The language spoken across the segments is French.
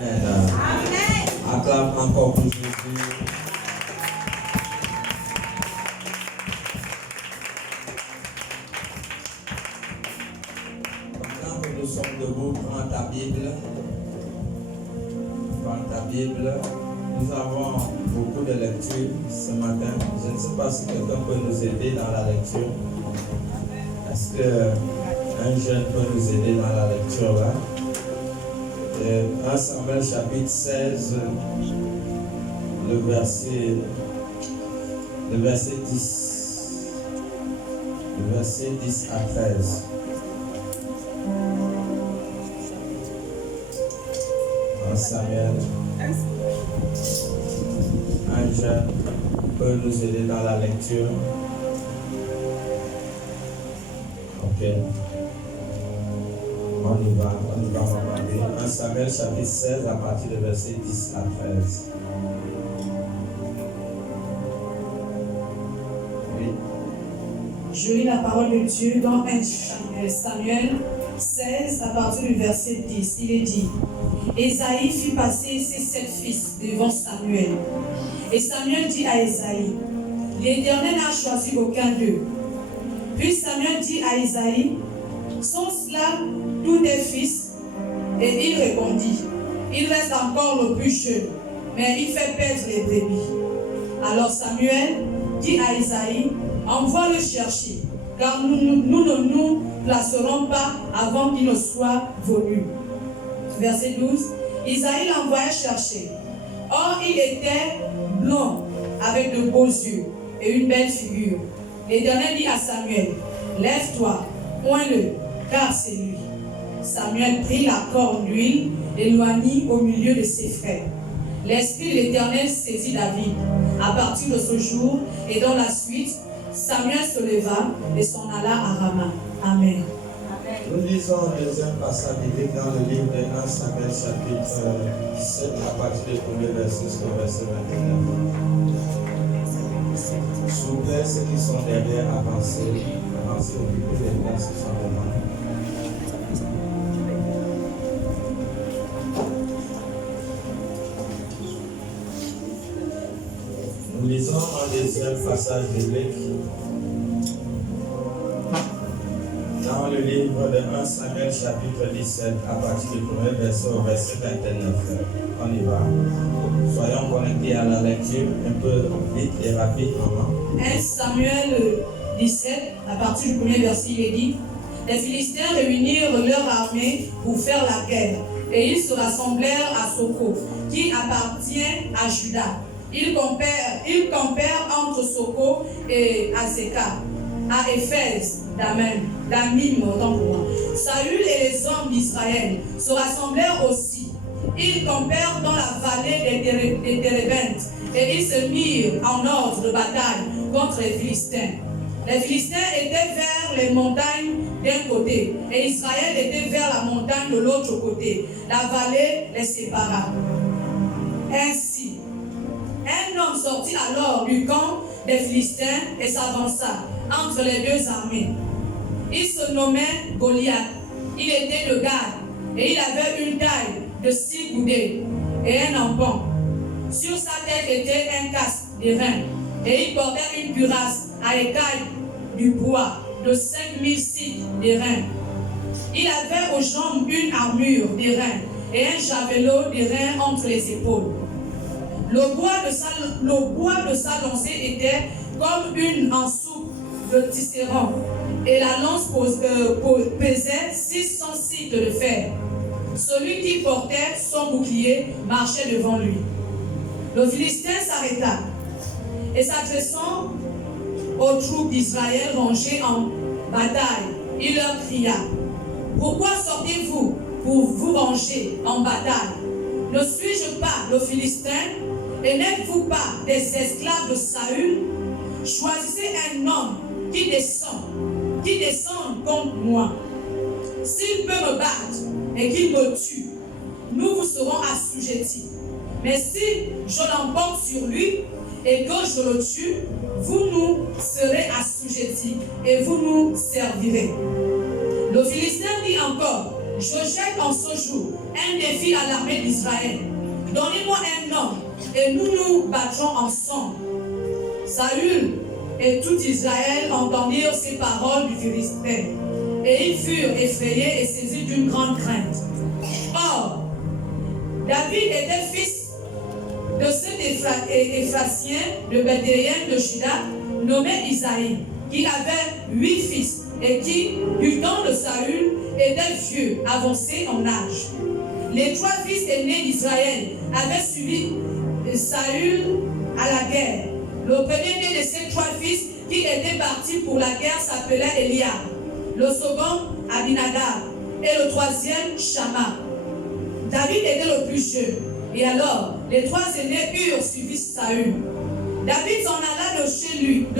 Amen. Acclame encore pour Jésus. Maintenant que nous sommes debout, prends ta Bible. Prends ta Bible. Nous avons beaucoup de lectures ce matin. Je ne sais pas si quelqu'un peut nous aider dans la lecture. Est-ce qu'un jeune peut nous aider dans la lecture là? 1 Samuel chapitre 16, le verset 10. Le verset 10 à 13. 1 Samuel. Un jeune peut nous aider dans la lecture. Ok. On y va, regarder. 1 Samuel chapitre 16 à partir du verset 10 à 13. Oui. Je lis la parole de Dieu dans 1 Samuel 16 à partir du verset 10. Il est dit: Ésaïe fit passer ses 7 fils devant Samuel. Et Samuel dit à Ésaïe: L'Éternel n'a choisi aucun d'eux. Puis Samuel dit à Ésaïe: Sont-ce là tous tes fils? Et il répondit: Il reste encore le plus jeune, mais il fait perdre les brebis. Alors Samuel dit à Ésaïe: Envoie-le chercher, car nous ne nous placerons pas avant qu'il ne soit venu. Verset 12. Isaïe l'envoya chercher. Or, il était blond, avec de beaux yeux et une belle figure. L'Éternel dit à Samuel: Lève-toi, poins-le, car c'est lui. Samuel prit la corne d'huile et l'oignit au milieu de ses frères. L'Esprit de l'Éternel saisit David. À partir de ce jour et dans la suite, Samuel se leva et s'en alla à Rama. Amen. Nous lisons le deuxième passage biblique dans le livre de 1 Samuel chapitre 17 à partir du premier verset jusqu'au verset 21. S'il vous plaît, ceux qui sont derrière, avancez, occupez les places qui sont devant. Nous lisons un deuxième passage biblique dans le livre de 1 Samuel chapitre 17 à partir du premier verset au verset 29. On y va. Soyons connectés à la lecture un peu vite et rapidement. 1 Samuel 17 à partir du premier verset, il est dit: Les Philistins réunirent leur armée pour faire la guerre, et ils se rassemblèrent à Soko, qui appartient à Juda. Ils campèrent entre Soko et Azeka, à Éphèse, d'Amim, autant pour moi. Saül et les hommes d'Israël se rassemblèrent aussi. Ils campèrent dans la vallée des Térébintes et ils se mirent en ordre de bataille contre les Philistins. Les Philistins étaient vers les montagnes d'un côté et Israël était vers la montagne de l'autre côté. La vallée les sépara. Ainsi, un homme sortit alors du camp des Philistins et s'avança entre les deux armées. Il se nommait Goliath. Il était de Gad et il avait une taille de 6 coudées et un empan. Sur sa tête était un casque d'airain et il portait une cuirasse à écailles du bois de 5000 cycles d'airain. Il avait aux jambes une armure d'airain et un javelot d'airain entre les épaules. Le bois de sa lancée était comme une ensoupe de tisserand et la lance pesait 600 cycles de fer. Celui qui portait son bouclier marchait devant lui. Le Philistin s'arrêta et s'adressant aux troupes d'Israël rangées en bataille, il leur cria: Pourquoi sortez-vous pour vous ranger en bataille? Ne suis-je pas le Philistin et n'êtes-vous pas des esclaves de Saül? Choisissez un homme qui descend contre moi. S'il peut me battre et qu'il me tue, nous vous serons assujettis. Mais si je l'emporte sur lui et que je le tue, vous nous serez assujettis et vous nous servirez. Le Philistin dit encore: je jette en ce jour un défi à l'armée d'Israël. Donnez-moi un homme et nous nous battrons ensemble. Saül et tout Israël entendirent ces paroles du Philistin. Et ils furent effrayés et saisis d'une grande crainte. Or, David était fils de cet Ephratien de Bethléem de Juda, nommé Isaïe, qui avait 8 fils et qui, du temps de Saül, était vieux, avancé en âge. Les 3 fils aînés d'Israël avaient suivi Saül à la guerre. Le premier-né de ces 3 fils qui étaient partis pour la guerre s'appelait Eliab, le second Abinadab et le troisième Shama. David était le plus jeune, et alors les 3 aînés eurent suivi Saül. David s'en alla de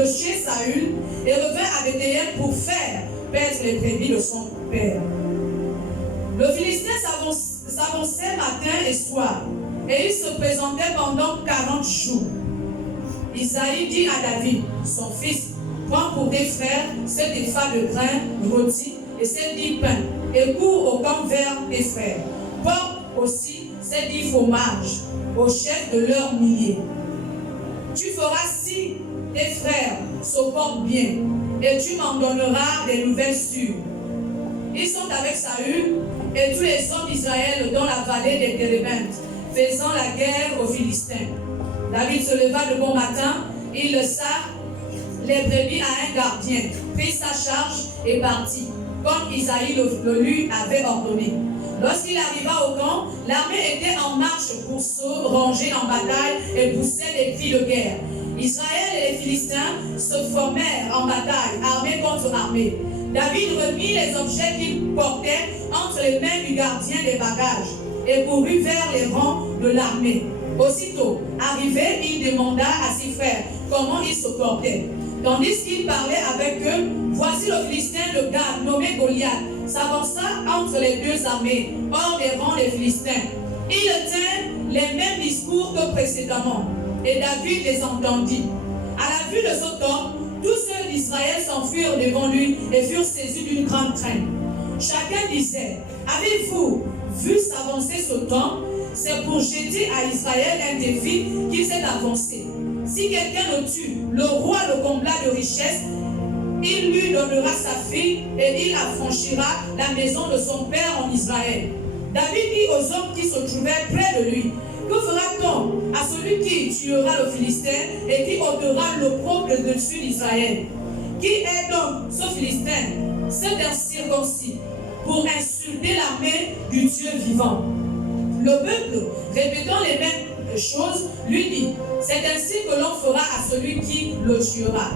chez Saül et revint à Bethléem pour faire paître les brebis de son père. Le Philistin s'avançait matin et soir, et il se présentait pendant 40 jours. Isaïe dit à David, son fils, prends pour tes frères 7 épha de grains rôtis et 7 10 pains, et cours au camp vers tes frères. Porte aussi 7 10 fromages au chef de leurs milliers. Tu feras si tes frères se portent bien, et tu m'en donneras des nouvelles sûres. Ils sont avec Saül et tous les hommes d'Israël dans la vallée des Térébintes, faisant la guerre aux Philistins. David se leva de bon matin, il laissa les brebis à un gardien, prit sa charge et partit, comme Isaïe le lui avait ordonné. Lorsqu'il arriva au camp, l'armée était en marche pour se ranger en bataille et poussait des cris de guerre. Israël et les Philistins se formèrent en bataille, armée contre armée. David remit les objets qu'il portait entre les mains du gardien des bagages et courut vers les rangs de l'armée. Aussitôt arrivé, il demanda à ses frères comment ils se portaient. Tandis qu'il parlait avec eux, voici le Philistin de Gath, nommé Goliath, s'avança entre les 2 armées, hors des rangs des Philistins. Il tint les mêmes discours que précédemment, et David les entendit. À la vue de cet homme, tous ceux d'Israël s'enfuirent devant lui et furent saisis d'une grande crainte. Chacun disait, avez-vous vu s'avancer cet homme? C'est pour jeter à Israël un défi qu'il s'est avancé. Si quelqu'un le tue, le roi le combla de richesse, il lui donnera sa fille et il affranchira la maison de son père en Israël. David dit aux hommes qui se trouvaient près de lui, que fera-t-on à celui qui tuera le Philistin et qui ôtera l'opprobre de dessus d'Israël? Qui est donc ce Philistin, cet incirconcis, pour insulter l'armée du Dieu vivant? Le peuple, répétant les mêmes choses, lui dit, c'est ainsi que l'on fera à celui qui le tuera.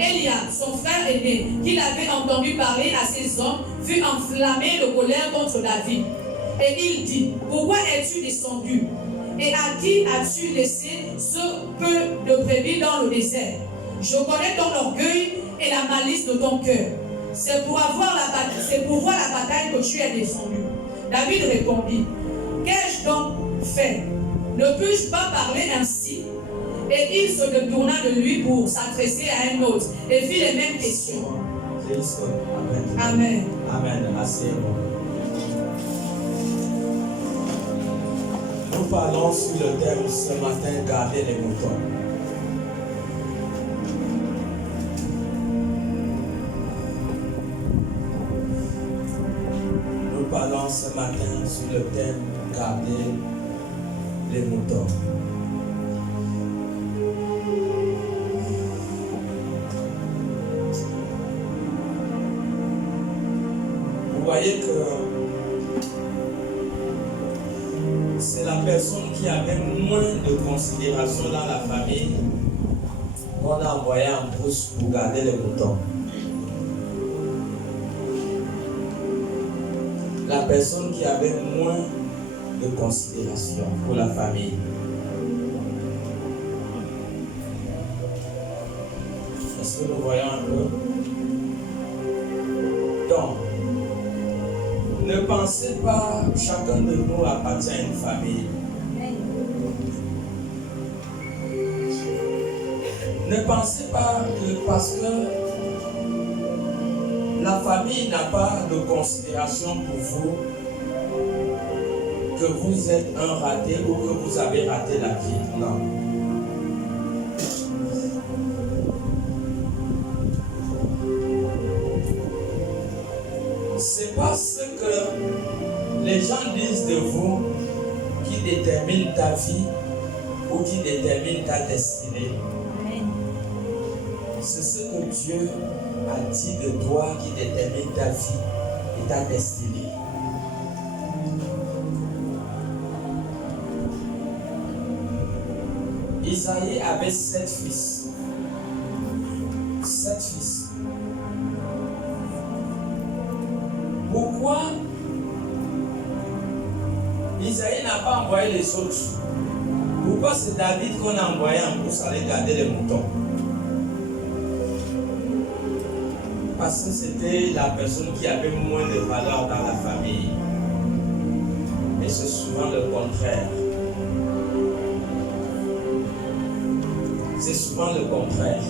Eliab, son frère aîné, qui l'avait entendu parler à ses hommes, fut enflammé de colère contre David. Et il dit, pourquoi es-tu descendu? Et à qui as-tu laissé ce peu de brebis dans le désert? Je connais ton orgueil et la malice de ton cœur. C'est pour voir la bataille que tu es descendu. David répondit, qu'ai-je donc fait? Ne puis-je pas parler ainsi? Et il se détourna de lui pour s'adresser à un autre et fit les mêmes questions. Amen. Amen. Asseyez-vous. Nous parlons sur le thème ce matin, garder les moutons. Nous parlons ce matin sur le thème, garder les moutons. Vous voyez que c'est la personne qui avait moins de considération dans la famille qu'on a envoyé en brousse pour garder les moutons. La personne qui avait moins de considération pour la famille. Est-ce que nous voyons un peu? Donc, ne pensez pas, chacun de nous appartient à une famille. Ne pensez pas que parce que la famille n'a pas de considération pour vous, que vous êtes un raté ou que vous avez raté la vie. Non. C'est pas ce que les gens disent de vous qui détermine ta vie ou qui détermine ta destinée. C'est ce que Dieu a dit de toi qui détermine ta vie et ta destinée. Isaïe avait 7 fils. 7 fils. Pourquoi Isaïe n'a pas envoyé les autres? Pourquoi c'est David qu'on a envoyé en plus aller garder les moutons? Parce que c'était la personne qui avait moins de valeur dans la famille. Et c'est souvent le contraire. C'est souvent le contraire.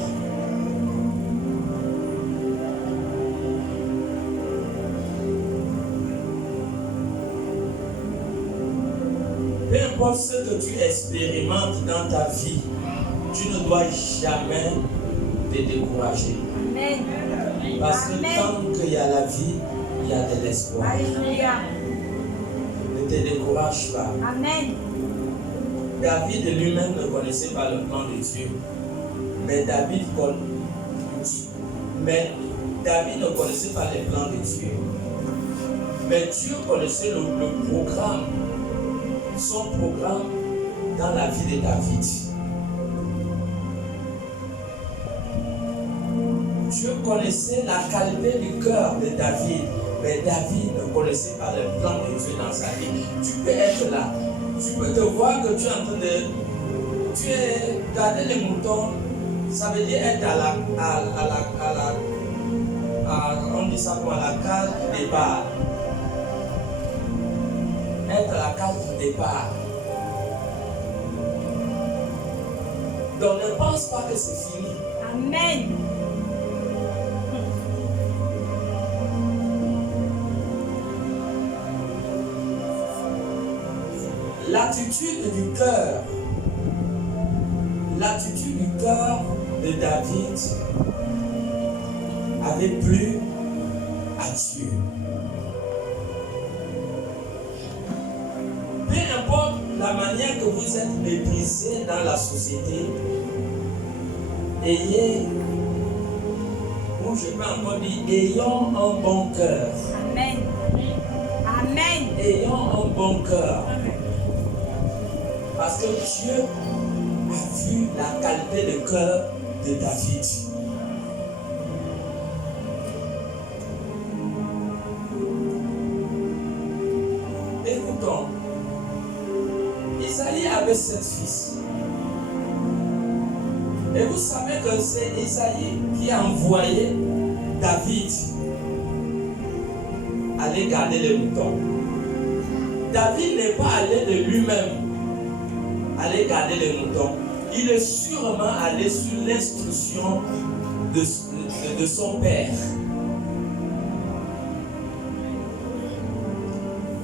Peu importe ce que tu expérimentes dans ta vie, tu ne dois jamais te décourager. Amen. Parce que Amen. tant qu'il y a la vie, il y a de l'espoir. Alléluia. Ne te décourage pas. Amen. David lui-même ne connaissait pas le plan de Dieu. Mais David ne connaissait pas les plans de Dieu. Mais Dieu connaissait le programme, son programme dans la vie de David. Dieu connaissait la qualité du cœur de David, mais David ne connaissait pas le plan de Dieu dans sa vie. Tu peux être là, tu peux te voir que tu es en train de... Tu es garder les moutons, ça veut dire être on dit ça comme à la case du départ. Être à la case du départ. Donc ne pense pas que c'est fini. Amen. L'attitude du cœur de David avait plu à Dieu. Peu importe la manière que vous êtes méprisé dans la société, ayez, ou je peux encore dire, ayons un bon cœur. Amen. Amen. Ayons un bon cœur. Parce que Dieu a vu la qualité de cœur de David. Écoutons, Isaïe avait 7 fils. Et vous savez que c'est Isaïe qui a envoyé David aller garder les moutons. David n'est pas allé de lui-même aller garder les moutons. Il est sûrement allé sur l'instruction de son père.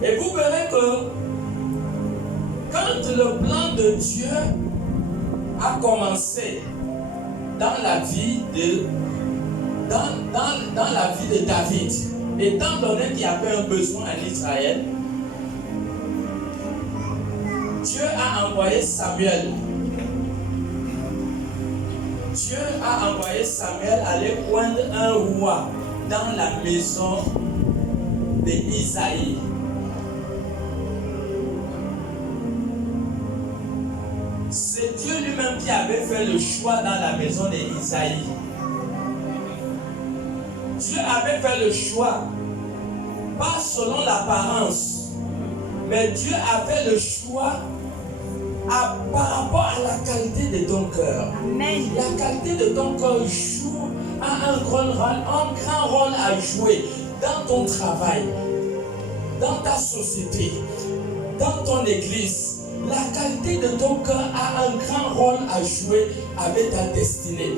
Et vous verrez que quand le plan de Dieu a commencé dans la vie de David, étant donné qu'il y avait un besoin en Israël, Dieu a envoyé Samuel. Dieu a envoyé Samuel aller poindre un roi dans la maison d'Isaïe. C'est Dieu lui-même qui avait fait le choix dans la maison d'Isaïe. Dieu avait fait le choix, pas selon l'apparence, mais Dieu a fait le choix par rapport à la qualité de ton cœur. Amen. La qualité de ton cœur a un grand rôle à jouer dans ton travail, dans ta société, dans ton église. La qualité de ton cœur a un grand rôle à jouer avec ta destinée.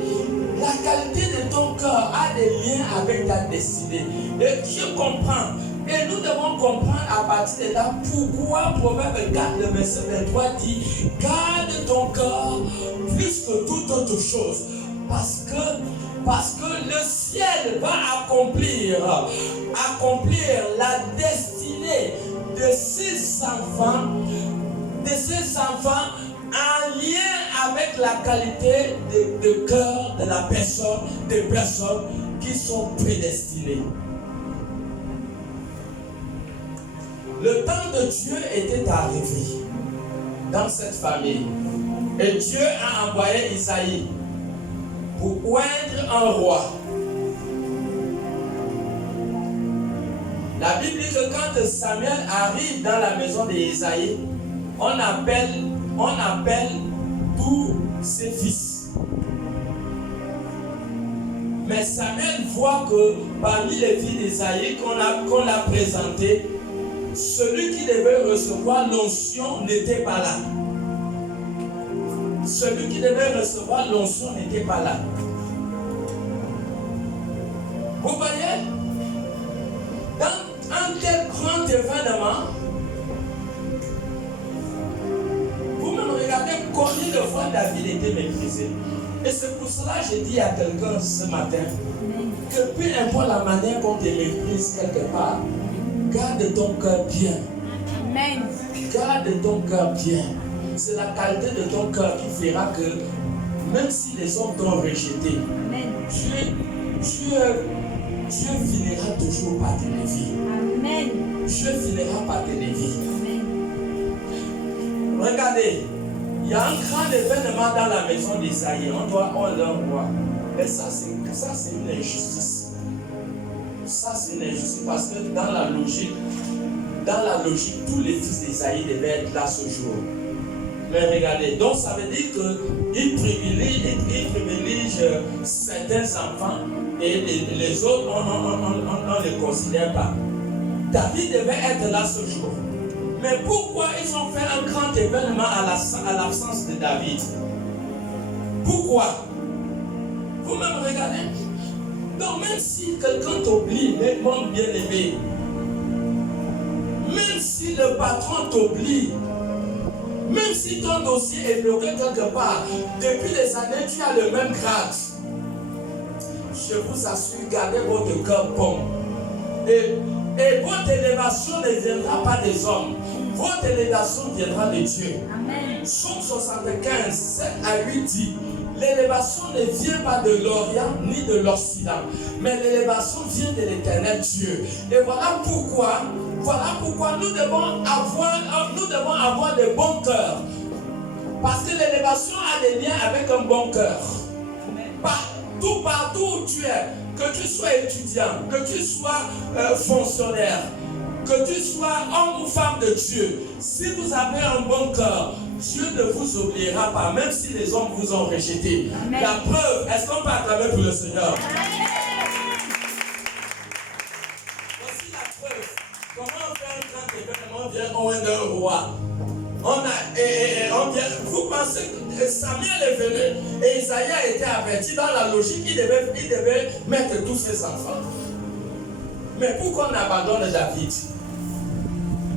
La qualité de ton cœur a des liens avec ta destinée. Et Dieu comprend Et nous devons comprendre à partir de là pourquoi Proverbe 4, le verset 23 dit « Garde ton cœur plus que toute autre chose. » Parce que le ciel va accomplir la destinée de ces enfants en lien avec la qualité de cœur de la personne, des personnes qui sont prédestinées. Le temps de Dieu était arrivé dans cette famille. Et Dieu a envoyé Isaïe pour oindre un roi. La Bible dit que quand Samuel arrive dans la maison d'Isaïe, on appelle tous ses fils. Mais Samuel voit que parmi les fils d'Isaïe qu'on l'a présenté, celui qui devait recevoir l'onction n'était pas là. Celui qui devait recevoir l'onction n'était pas là. Vous voyez, dans un tel grand événement, vous me regardez combien de fois David était méprisé. Et c'est pour cela que j'ai dit à quelqu'un ce matin que peu importe la manière qu'on te méprise quelque part, garde ton cœur bien. Amen. Garde ton cœur bien. C'est la qualité de ton cœur qui fera que même si les hommes t'ont rejeté, Dieu finira toujours par t'élever. Amen. Dieu finira par t'élever. Amen. Regardez, il y a un grand événement dans la maison d'Isaïe. On doit honorer un roi. Mais ça, c'est une injustice. Ça, c'est une injustice parce que dans la logique, tous les fils d'Isaïe devaient être là ce jour. Mais regardez, donc ça veut dire qu'il privilégie certains enfants et les autres, on ne les considère pas. David devait être là ce jour. Mais pourquoi ils ont fait un grand événement à l'absence de David? Pourquoi? Vous-même regardez. Donc même si quelqu'un t'oublie, mon bien-aimé, même si le patron t'oublie, même si ton dossier est bloqué quelque part, depuis des années tu as le même grade, je vous assure, gardez votre cœur bon. Et votre élévation ne viendra pas des hommes. Votre élévation viendra de Dieu. Amen. Psaume 75, 7 à 8 dit, l'élévation ne vient pas de l'Orient ni de l'Occident, mais l'élévation vient de l'Éternel Dieu. Et voilà pourquoi nous devons avoir de bons cœurs. Parce que l'élévation a des liens avec un bon cœur. Partout où tu es, que tu sois étudiant, que tu sois fonctionnaire, que tu sois homme ou femme de Dieu, si vous avez un bon cœur, Dieu ne vous oubliera pas, même si les hommes vous ont rejeté. Amen. La preuve, est-ce qu'on peut acclamer pour le Seigneur? Voici la preuve. Comment on fait un grand événement? On vient oindre un roi. Vous pensez que Samuel est venu et Isaïe a été averti dans la logique, il devait mettre tous ses enfants. Mais pourquoi on abandonne David?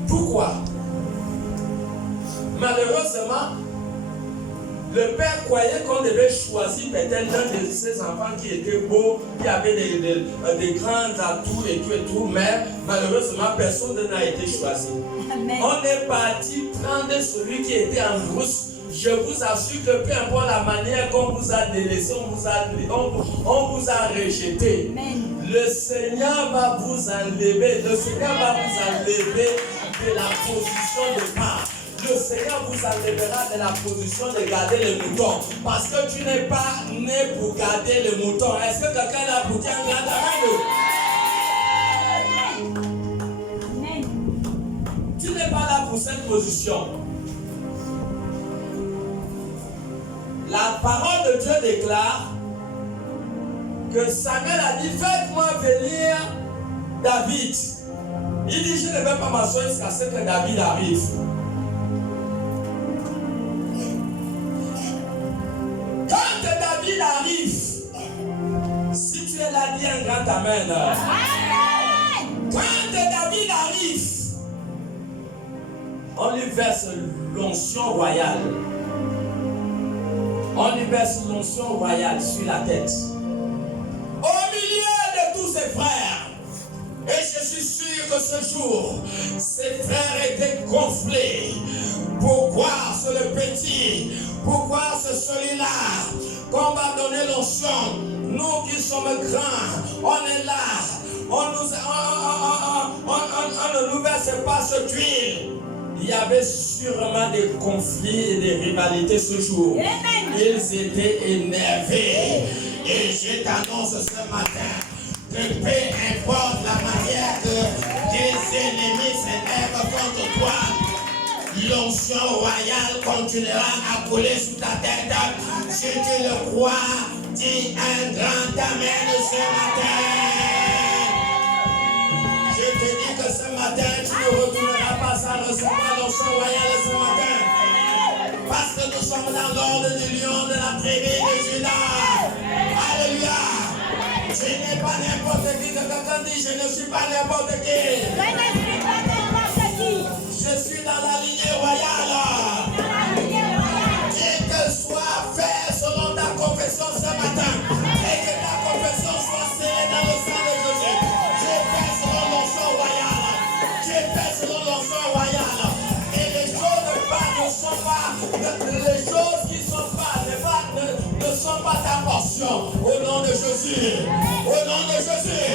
Pourquoi? Malheureusement, le père croyait qu'on devait choisir peut-être l'un de ses enfants qui était beau, qui avait des grands atouts et tout, mais malheureusement, personne n'a été choisi. Amen. On est parti prendre celui qui était en rousse. Je vous assure que peu importe la manière qu'on vous a délaissé, on vous a rejeté. Amen. Le Seigneur va vous enlever. Le Seigneur va vous enlever de la position de part. Le Seigneur vous enlèvera de la position de garder les moutons. Parce que tu n'es pas né pour garder les moutons. Est-ce que quelqu'un là pour dire un grand amen? Tu n'es pas là pour cette position. La parole de Dieu déclare que Samuel a dit, faites-moi venir David. Il dit, je ne vais pas m'asseoir jusqu'à ce que David arrive. Quand David arrive, si tu es là, dis un grand amen. Quand David il arrive, on lui verse l'onction royale. On lui verse l'onction royale sur la tête. Au milieu de tous ses frères. Et je suis sûr que ce jour, ses frères étaient gonflés. Pourquoi c'est le petit? Pourquoi c'est celui-là qu'on va donner l'onction? Nous qui sommes grands, on est là. On ne nous verse pas cette huile. Il y avait sûrement des conflits et des rivalités ce jour. Amen. Ils étaient énervés. Et je t'annonce ce matin que peu importe la manière que tes ennemis s'énervent contre toi, l'onction royale continuera à couler sous ta tête. Si tu le crois, dis un grand amen ce matin. Je te dis que ce matin, tu ne retourneras pas sans recevoir l'onction royale ce matin. Parce que nous sommes dans l'ordre du lion de la tribu de Judas. Alléluia. Je n'ai pas n'importe qui. Que quelqu'un dit, je ne suis pas n'importe qui. Je suis dans la lignée royale. Qu'il te soit fait selon ta confession ce matin. Et que ta confession soit scellée dans le sang de Jésus. Tu es fait selon l'onction royale. Tu es fait selon l'onction royale. Et les choses les choses qui ne sont pas ta portion. Au nom de Jésus. Au nom de Jésus.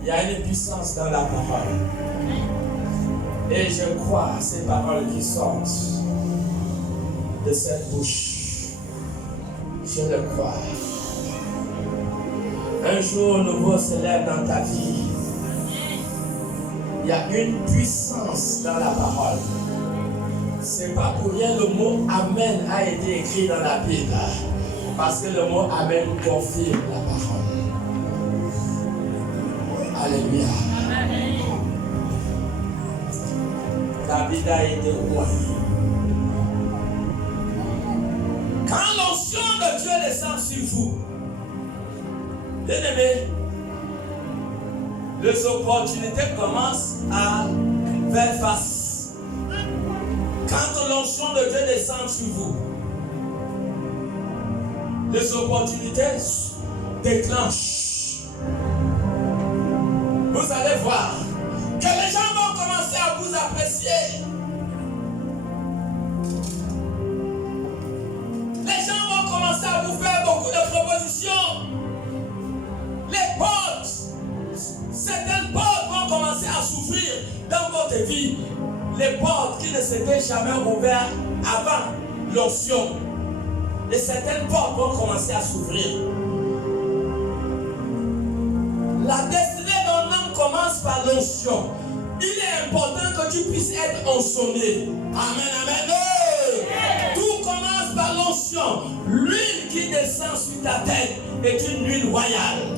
Il y a une puissance dans la parole. Et je crois à ces paroles qui sortent de cette bouche. Je le crois. Un jour nouveau se lève dans ta vie. Il y a une puissance dans la parole. C'est pas pour rien le mot Amen a été écrit dans la Bible. Parce que le mot Amen confirme la parole. Alléluia. David a été roi. Quand l'onction de Dieu descend sur vous, bien-aimés, les opportunités commencent à faire face. Quand l'onction de Dieu descend sur vous, les opportunités déclenchent. Vous allez voir que les gens vont commencer à vous apprécier. Les gens vont commencer à vous faire beaucoup de propositions. Les portes, certaines portes vont commencer à s'ouvrir dans votre vie. Les portes qui ne s'étaient jamais ouvertes avant l'onction. Et certaines portes vont commencer à s'ouvrir. La destinée d'un homme commence par l'onction. Il est important que tu puisses être onçonné. Amen, amen. Tout commence par l'onction. L'huile qui descend sur ta tête est une huile royale.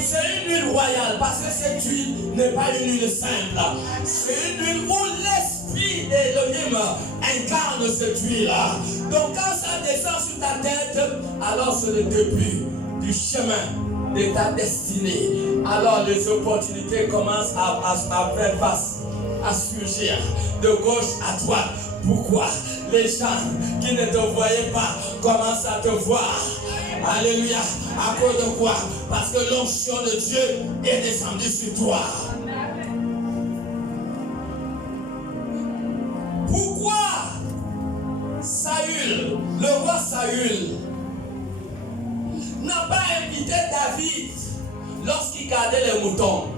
C'est une huile royale parce que cette huile n'est pas une huile simple. C'est une huile où l'esprit d'Élohim incarne cette huile-là. Donc quand ça descend sur ta tête, alors c'est le début du chemin de ta destinée. Alors les opportunités commencent à faire face, à surgir de gauche à droite. Pourquoi? Les gens qui ne te voyaient pas commencent à te voir. Alléluia. À cause de quoi? Parce que l'onction de Dieu est descendue sur toi. Pourquoi Saül, le roi Saül, n'a pas invité David lorsqu'il gardait les moutons?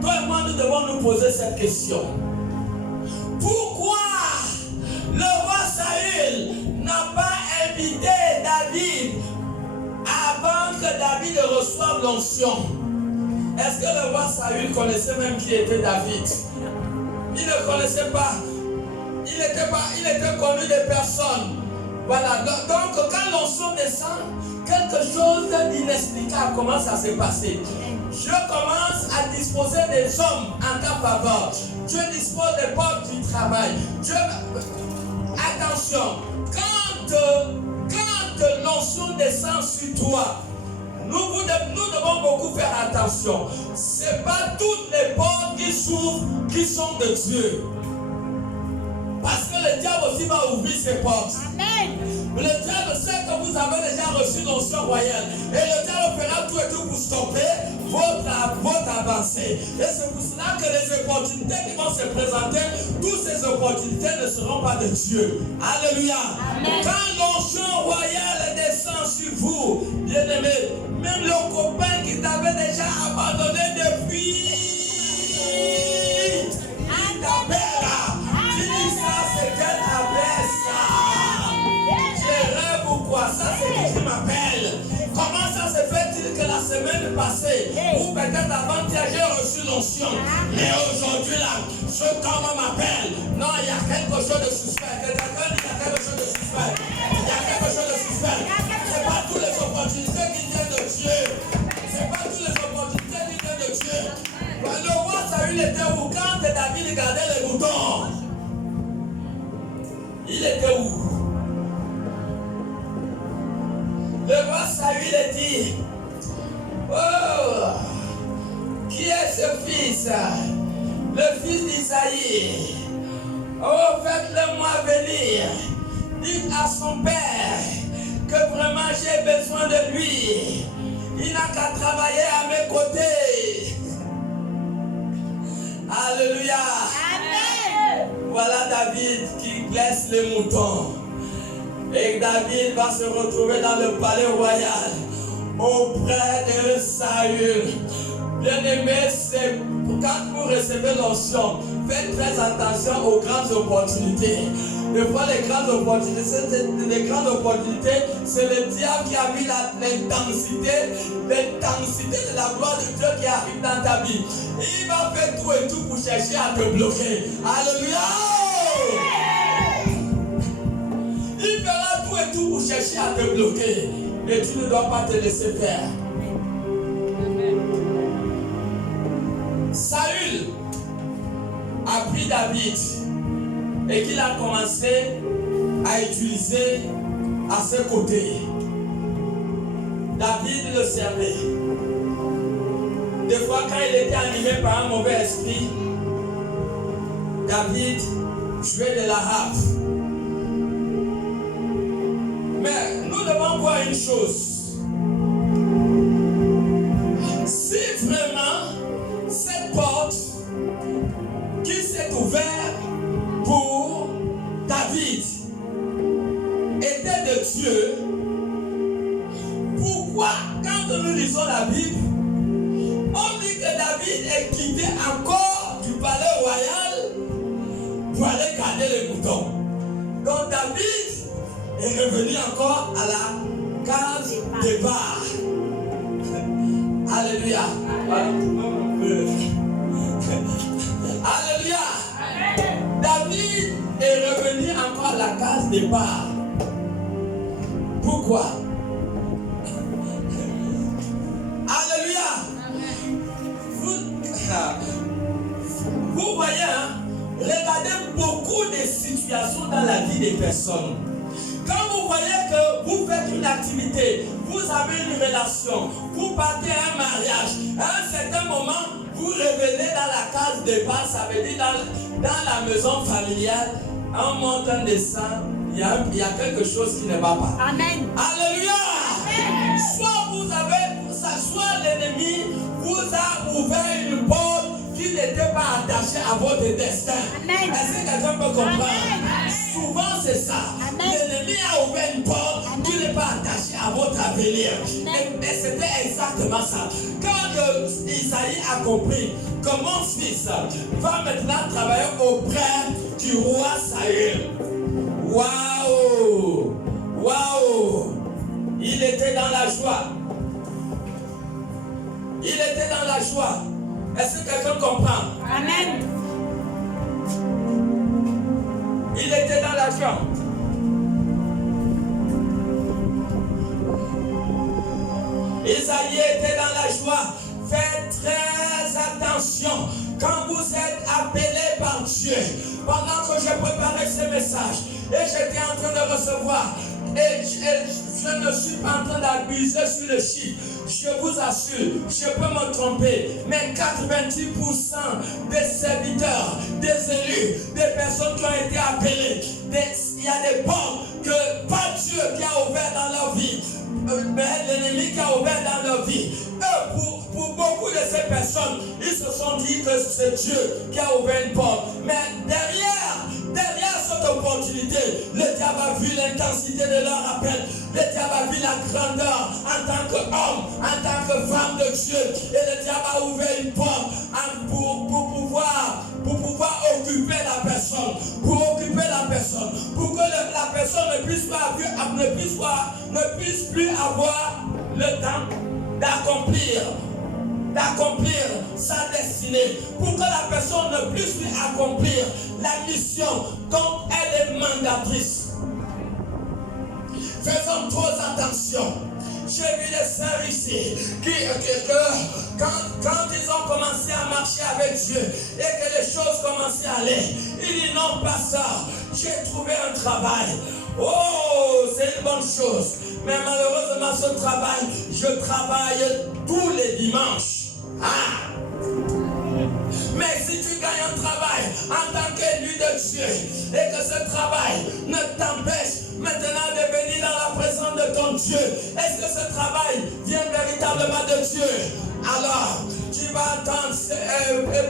Toi et moi, nous devons nous poser cette question. Pourquoi le roi Saül n'a pas invité David avant que David reçoive l'onction? Est-ce que le roi Saül connaissait même qui était David? Il ne connaissait pas. Il était connu des personnes. Voilà. Donc quand l'onction descend, quelque chose d'inexplicable commence à se passer. Dieu commence à disposer des hommes en ta faveur. Dieu dispose des portes du travail. Dieu... Attention, quand l'onction descend sur toi, nous devons beaucoup faire attention. Ce n'est pas toutes les portes qui s'ouvrent qui sont de Dieu. Parce que le diable aussi va ouvrir ses portes. Amen. Le diable sait que vous avez déjà reçu l'onction royale. Et le diable fera tout et tout pour stopper votre avancée. Et c'est pour cela que les opportunités qui vont se présenter, toutes ces opportunités ne seront pas de Dieu. Alléluia. Amen. Quand l'onction royale descend sur vous, bien-aimés, même le copain qui t'avait déjà abandonné depuis, il t'appelle. Tu dis ça, c'est quel appel ça? Je rêve ou quoi? Ça, c'est qui m'appelle. Comment ça se fait-il que la semaine passée, ou peut-être avant-hier, j'ai reçu l'onction, mais aujourd'hui là, ce comment m'appelle? Non, il y a quelque chose de suspect. Quelqu'un dit qu'il y a quelque chose de suspect. Il y a quelque chose de suspect. Ce n'est pas toutes les opportunités qui viennent de Dieu. Ce n'est pas toutes les opportunités qui viennent de Dieu. Le roi Saül était où quand David gardait les moutons? Il était où? Le roi Saül a dit, oh, qui est ce fils? Le fils d'Isaïe. Oh, faites-le-moi venir. Dites à son père que vraiment j'ai besoin de lui. Il n'a qu'à travailler à mes côtés. Alléluia. Amen. Voilà David qui blesse les moutons. Et David va se retrouver dans le palais royal auprès de Saül. Bien-aimés, c'est quand vous recevez l'onction, faites très attention aux grandes opportunités. Des fois, les grandes opportunités, c'est le diable qui a mis l'intensité de la gloire de Dieu qui arrive dans ta vie. Il va faire tout et tout pour chercher à te bloquer. Alléluia! Il fera tout et tout pour chercher à te bloquer. Et tu ne dois pas te laisser faire. Saül a pris David et qu'il a commencé à utiliser à ses côtés. David le servait. Des fois, quand il était animé par un mauvais esprit, David jouait de la harpe. Mais nous devons voir une chose. Si vraiment cette porte qui s'est ouverte pour David était de Dieu, pourquoi quand nous lisons la Bible, on dit que David est quitté encore du palais royal pour aller garder les moutons? Donc David est revenu encore à la case départ. Alléluia. Alléluia. David est revenu encore à la case départ. Pourquoi? Alléluia. Vous voyez, regardez beaucoup de situations dans la vie des personnes. Quand vous voyez que vous faites une activité, vous avez une relation, vous partez à un mariage, à un certain moment, vous revenez dans la case de base, ça veut dire dans la maison familiale, en montant descend, il y a quelque chose qui ne va pas. Amen. Alléluia. Amen. Soit l'ennemi vous a ouvert une porte qui n'était pas attachée à votre destin. Amen. Est-ce que quelqu'un peut comprendre? Amen. Souvent c'est ça. Amen. L'ennemi a ouvert une porte qui n'est pas attachée à votre avenir. Et c'était exactement ça. Quand Isaïe a compris que mon fils va maintenant travailler auprès du roi Saül. Waouh! Waouh! Il était dans la joie. Il était dans la joie. Est-ce que quelqu'un comprend? Amen. Il était dans la joie. Isaïe était dans la joie. Faites très attention quand vous êtes appelé par Dieu. Pendant que je préparais ce message et j'étais en train de recevoir, Et je ne suis pas en train d'abuser sur le chiffre. Je vous assure, je peux me tromper, mais 90% des serviteurs, des élus, des personnes qui ont été appelées, il y a des portes que pas Dieu qui a ouvert dans leur vie, mais l'ennemi qui a ouvert dans leur vie. Eux, pour beaucoup de ces personnes, ils se sont dit que c'est Dieu qui a ouvert une porte. Mais derrière cette opportunité, le diable a vu l'intensité de leur appel. Le diable a vu la grandeur en tant qu'homme, en tant que femme de Dieu. Et le diable a ouvert une porte pour pouvoir occuper la personne. Pour occuper la personne. Pour que la personne ne puisse plus avoir le temps d'accomplir sa destinée, pour que la personne ne puisse plus accomplir la mission dont elle est mandatrice. Faisons trop attention. J'ai vu des sœurs ici quand ils ont commencé à marcher avec Dieu et que les choses commençaient à aller, ils disent non, pas ça. J'ai trouvé un travail. Oh, c'est une bonne chose. Mais malheureusement, ce travail, je travaille tous les dimanches. Ah! Mais si tu gagnes un travail en tant qu'élu de Dieu et que ce travail ne t'empêche maintenant de venir dans la présence de ton Dieu, est-ce que ce travail vient véritablement de Dieu? Alors, tu vas entendre,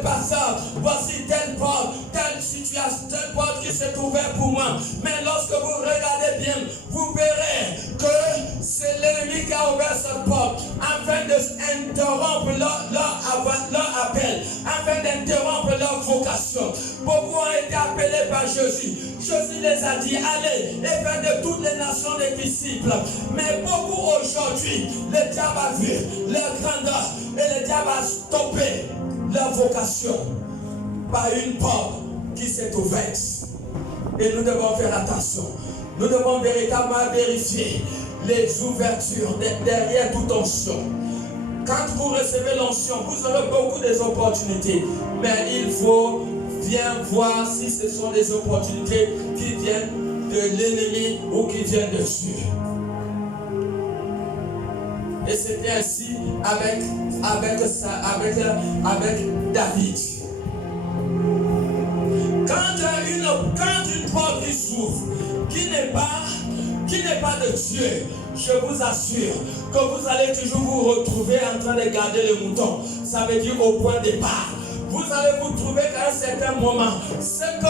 pasteur, voici telle porte, telle situation, telle porte qui s'est ouverte pour moi. Mais lorsque vous regardez bien, vous verrez que c'est l'ennemi qui a ouvert cette porte afin d'interrompre leur appel, afin d'interrompre leur vocation. Beaucoup ont été appelés par Jésus. Jésus les a dit, allez et faites de toutes les nations des disciples. Mais beaucoup aujourd'hui, le diable a vu leur grandeur et le diable a stoppé leur vocation par une porte qui s'est ouverte. Et nous devons faire attention. Nous devons véritablement vérifier les ouvertures derrière toute onction. Quand vous recevez l'onction, vous aurez beaucoup d'opportunités. Mais il faut bien voir si ce sont des opportunités qui viennent de l'ennemi ou qui viennent de Dieu. Et c'était ainsi avec David. Quand une porte qui s'ouvre, qui n'est pas de Dieu, je vous assure que vous allez toujours vous retrouver en train de garder le mouton. Ça veut dire au point départ. Vous allez vous trouver qu'à un certain moment, cette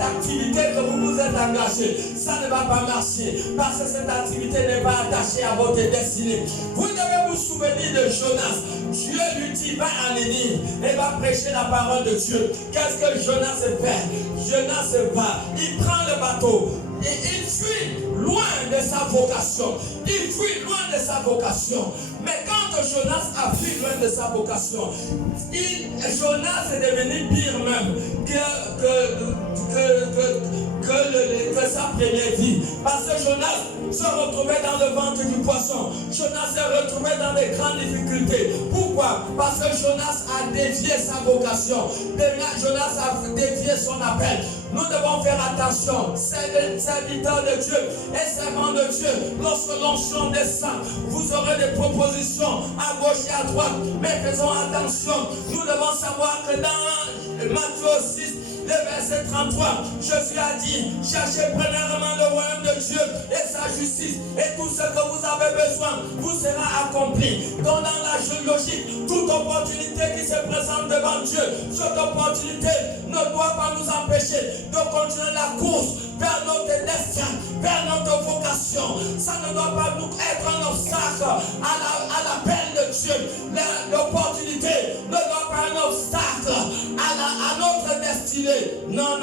activité que vous vous êtes engagé, ça ne va pas marcher parce que cette activité n'est pas attachée à votre destinée. Vous devez vous souvenir de Jonas. Dieu lui dit, va en Ninive et va prêcher la parole de Dieu. Qu'est-ce que Jonas fait? Jonas va, il prend le bateau et il fuit loin de sa vocation. Il fuit loin de sa vocation. Mais quand Jonas a fui loin de sa vocation, Jonas est devenu pire même que sa première vie. Parce que Jonas se retrouvait dans le ventre du poisson. Jonas se retrouvait dans des grandes difficultés. Pourquoi? Parce que Jonas a dévié sa vocation. Jonas a dévié son appel. Nous devons faire attention, serviteurs de Dieu et servants de Dieu. Lorsque l'onction descend, vous aurez des propositions à gauche et à droite. Mais faisons attention, nous devons savoir que dans Matthieu 6, le verset 33, Jésus a dit, cherchez premièrement le royaume de Dieu et sa justice, et tout ce que vous avez besoin vous sera accompli. Donc dans la logique, toute opportunité qui se présente devant Dieu, cette opportunité ne doit pas nous empêcher de continuer la course vers notre destin, vers notre vocation. Ça ne doit pas nous être un obstacle à l'appel de Dieu. L'opportunité ne doit pas être un obstacle à notre destinée. Non.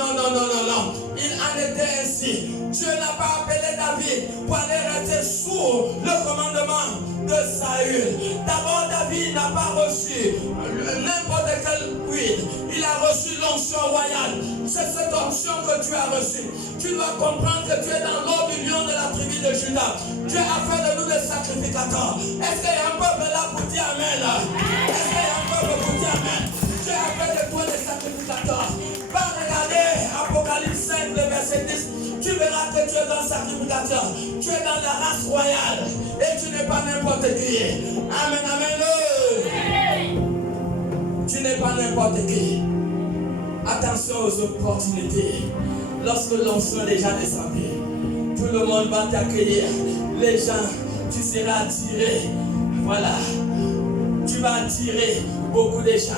Il en était ainsi. Dieu n'a pas appelé David pour aller rester sous le commandement de Saül. D'abord, David n'a pas reçu n'importe quel huile. Il a reçu l'onction royale. C'est cette onction que tu as reçue. Tu dois comprendre que tu es dans l'ordre du lion de la tribu de Juda. Dieu a fait de nous des sacrificateurs. Est-ce qu'il y a un peuple là pour dire Amen? Est-ce qu'il y a un peuple pour dire Amen? Dieu a fait de toi des sacrificateurs. Va regarder Apocalypse 5, le verset 10. Tu verras que tu es grand sacrificateur. Tu es dans la race royale et tu n'es pas n'importe qui. Amen, amen. Tu n'es pas n'importe qui. Attention aux opportunités. Lorsque l'onction est déjà descendue, tout le monde va t'accueillir. Les gens, tu seras attiré. Voilà. Tu vas attirer beaucoup de gens.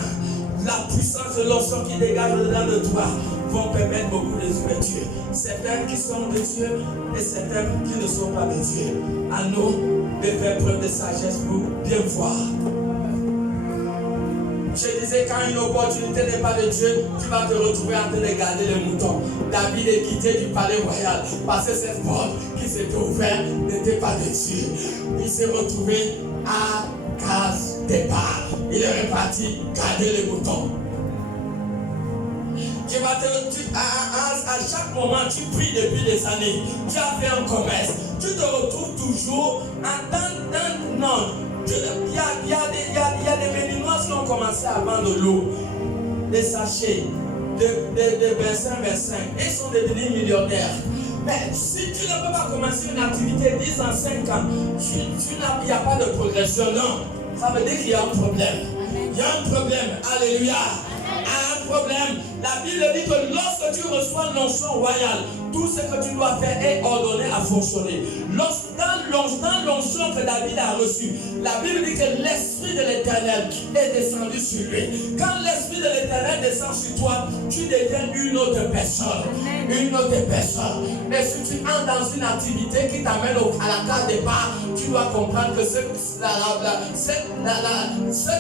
La puissance de l'onction qui dégage au-dedans de toi vont permettre beaucoup d'ouvertures. Certains qui sont de Dieu et certains qui ne sont pas de Dieu. À nous de faire preuve de sagesse pour bien voir. Je disais, quand une opportunité n'est pas de Dieu, tu vas te retrouver en train de garder les moutons. David est quitté du palais royal parce que cette porte qui s'était ouverte n'était pas de Dieu. Il s'est retrouvé à case départ. Il est reparti garder les moutons. À chaque moment, tu pries depuis des années. Tu as fait un commerce. Tu te retrouves toujours non. Il y a des béninoises qui ont commencé à vendre de l'eau, des sachets, de 25. Ils sont devenus millionnaires. Mais si tu ne peux pas commencer une activité 10 ans, 5 ans, il n'y a pas de progression. Non. Ça veut dire qu'il y a un problème. Il y a un problème. Alléluia. Un problème. La Bible dit que lorsque tu reçois l'onction royale, tout ce que tu dois faire est ordonné à fonctionner. Dans l'onction que David a reçue, la Bible dit que l'Esprit de l'Éternel est descendu sur lui. Quand l'Esprit de l'Éternel descend sur toi, tu deviens une autre personne. Une autre personne. Et si tu entres dans une activité qui t'amène à la case départ, tu dois comprendre que cette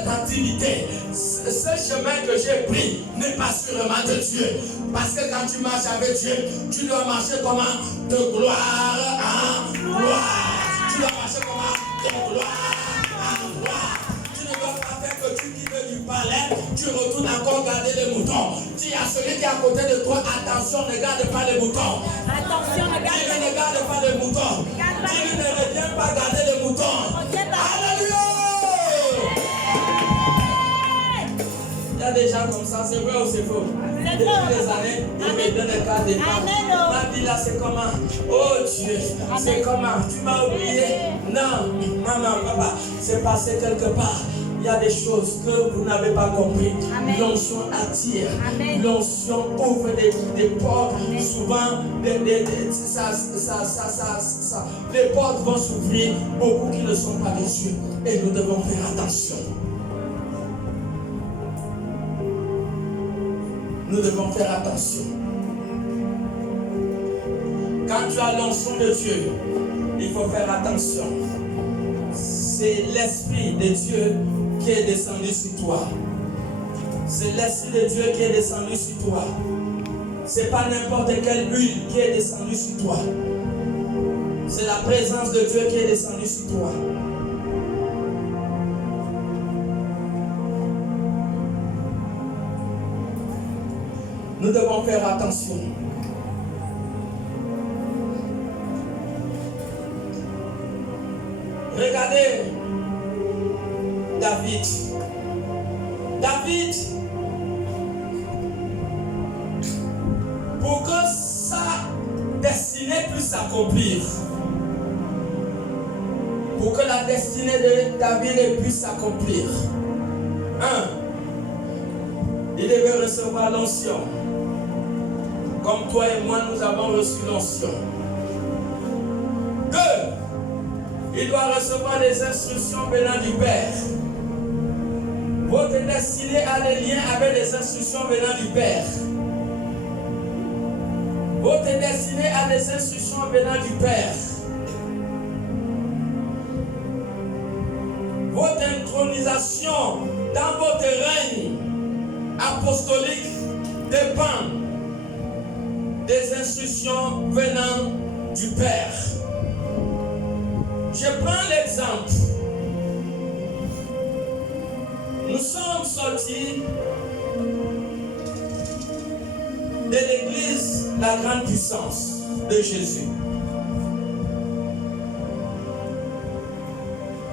activité, ce chemin que j'ai pris n'est pas sûrement de Dieu. Parce que quand tu marches avec Dieu, tu dois marcher comment? De gloire en gloire. Tu dois marcher comment? De gloire en gloire. Tu ne dois pas faire que tu quittes du palais, tu retournes encore garder les moutons. Dis à celui qui est à côté de toi, attention, ne garde pas les moutons. Attention, ne garde pas les moutons. Tu ne reviens pas garder les moutons. Alléluia. Il y a des gens comme ça, c'est vrai ou c'est faux? Depuis des années, ils me donnent un cas départ. Ma vie là, c'est comment? Oh Dieu, c'est comment? Tu m'as oublié? Non, maman, papa, c'est passé quelque part. Il y a des choses que vous n'avez pas compris. L'onction attire. L'onction ouvre des portes. Souvent, les portes vont s'ouvrir. Beaucoup qui ne sont pas des Dieu. Et nous devons faire attention. Nous devons faire attention. Quand tu as l'onction de Dieu, il faut faire attention. C'est l'Esprit de Dieu qui est descendu sur toi. C'est l'Esprit de Dieu qui est descendu sur toi. C'est pas n'importe quelle huile qui est descendue sur toi. C'est la présence de Dieu qui est descendue sur toi. Nous devons faire attention. Regardez David. Pour que sa destinée puisse s'accomplir, pour que la destinée de David puisse s'accomplir, il devait recevoir l'onction. Comme toi et moi, nous avons reçu l'onction. 2. Il doit recevoir des instructions venant du Père. Votre destinée a des liens avec les instructions venant du Père. Votre destinée a des instructions venant du Père. Votre intronisation dans votre règne apostolique dépend des instructions venant du Père. Je prends l'exemple. Nous sommes sortis de l'église La Grande Puissance de Jésus.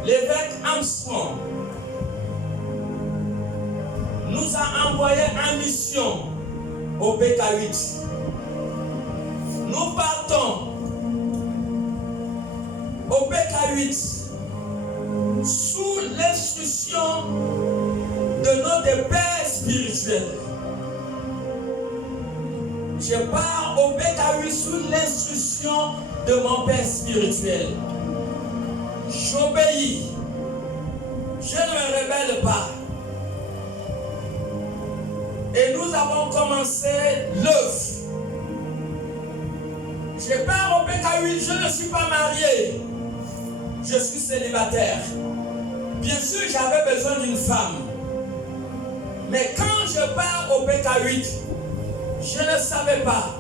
L'évêque Armstrong nous a envoyés en mission au BK8. Nous partons au BK8 sous l'instruction de notre Père spirituel. Je pars au BK8 sous l'instruction de mon Père spirituel. J'obéis. Je ne me rebelle pas. Et nous avons commencé l'œuvre. Je pars au BK8, je ne suis pas marié. Je suis célibataire. Bien sûr, j'avais besoin d'une femme. Mais quand je pars au BK8, je ne savais pas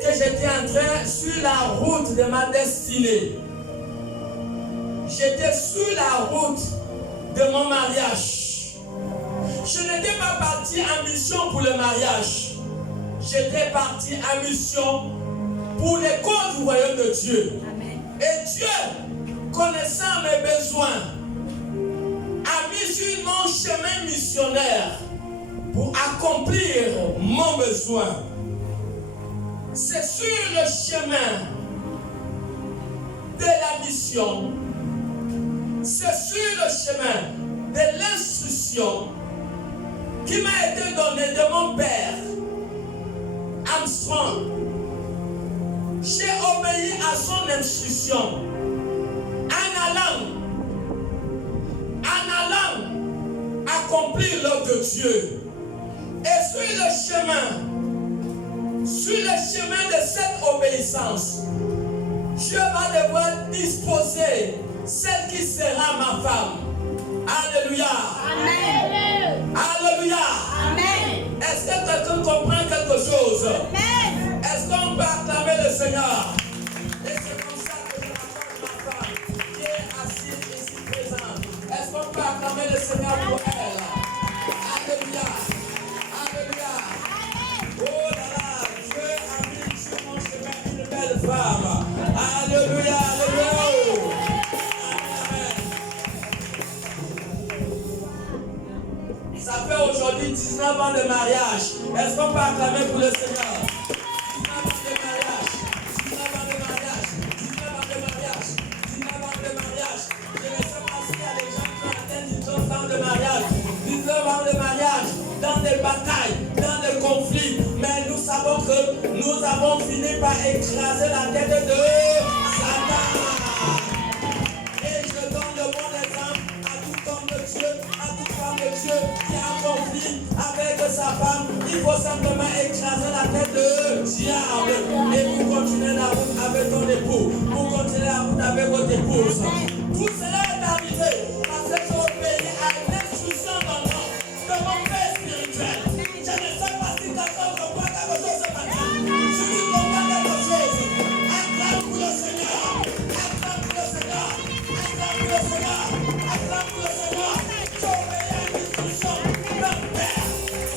que j'étais en train sur la route de ma destinée. J'étais sur la route de mon mariage. Je n'étais pas parti en mission pour le mariage. J'étais parti en mission pour les causes du royaume de Dieu. Amen. Et Dieu, connaissant mes besoins, a mis sur mon chemin missionnaire pour accomplir mon besoin. C'est sur le chemin de la mission, c'est sur le chemin de l'instruction qui m'a été donnée de mon père, Armstrong. J'ai obéi à son instruction en allant accomplir l'œuvre de Dieu. Et sur le chemin de cette obéissance, Dieu va devoir disposer celle qui sera ma femme. Alléluia. Amen. Alléluia. Amen. Est-ce que quelqu'un comprend quelque chose? Amen. Est-ce qu'on peut acclamer le Seigneur? Et c'est comme ça que je m'appelle ma femme qui est assise ici présente. Est-ce qu'on peut acclamer le Seigneur pour elle? Alléluia. Alléluia. Oh là là, Dieu a mis sur mon chemin une belle femme. Alléluia. Alléluia. Ça fait aujourd'hui 19 ans de mariage. Est-ce qu'on peut acclamer pour le Seigneur? 19 ans de mariage. 19 ans de mariage. 19 ans de mariage. 19 ans de mariage. Je ne sais pas s'il y a des gens qui ont atteint 19 ans de mariage. 19 ans de mariage. Dans des batailles, dans des conflits. Mais nous savons que nous avons fini par écraser la tête de Satan. Et je donne le bon exemple à tout homme de Dieu, à toute femme de Dieu qui a un conflit avec sa femme. Il faut simplement écraser la tête de diable. Et vous continuez la route avec ton époux. Vous continuez la route avec votre épouse. Tout cela est arrivé parce que j'ai obéi à l'instruction de mon Père spirituel. Je ne sais pas si quelqu'un comprend quelque chose ce matin. Si tu comprends quelque chose, acclame pour le Seigneur. Acclame pour le Seigneur. Acclame pour le Seigneur. Acclame pour le Seigneur. Tu obéis à l'instruction d'un Père.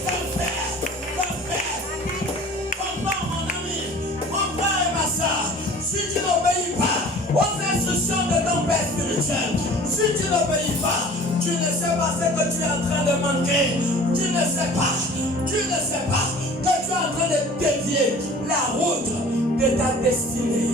D'un Père. D'un Père. Comprends mon ami, mon frère et ma soeur. Si tu n'obéis pas aux instructions de ton Père spirituel, si tu n'obéis pas, tu ne sais pas ce que tu es en train de manquer. Tu ne sais pas que tu es en train de dévier la route de ta destinée.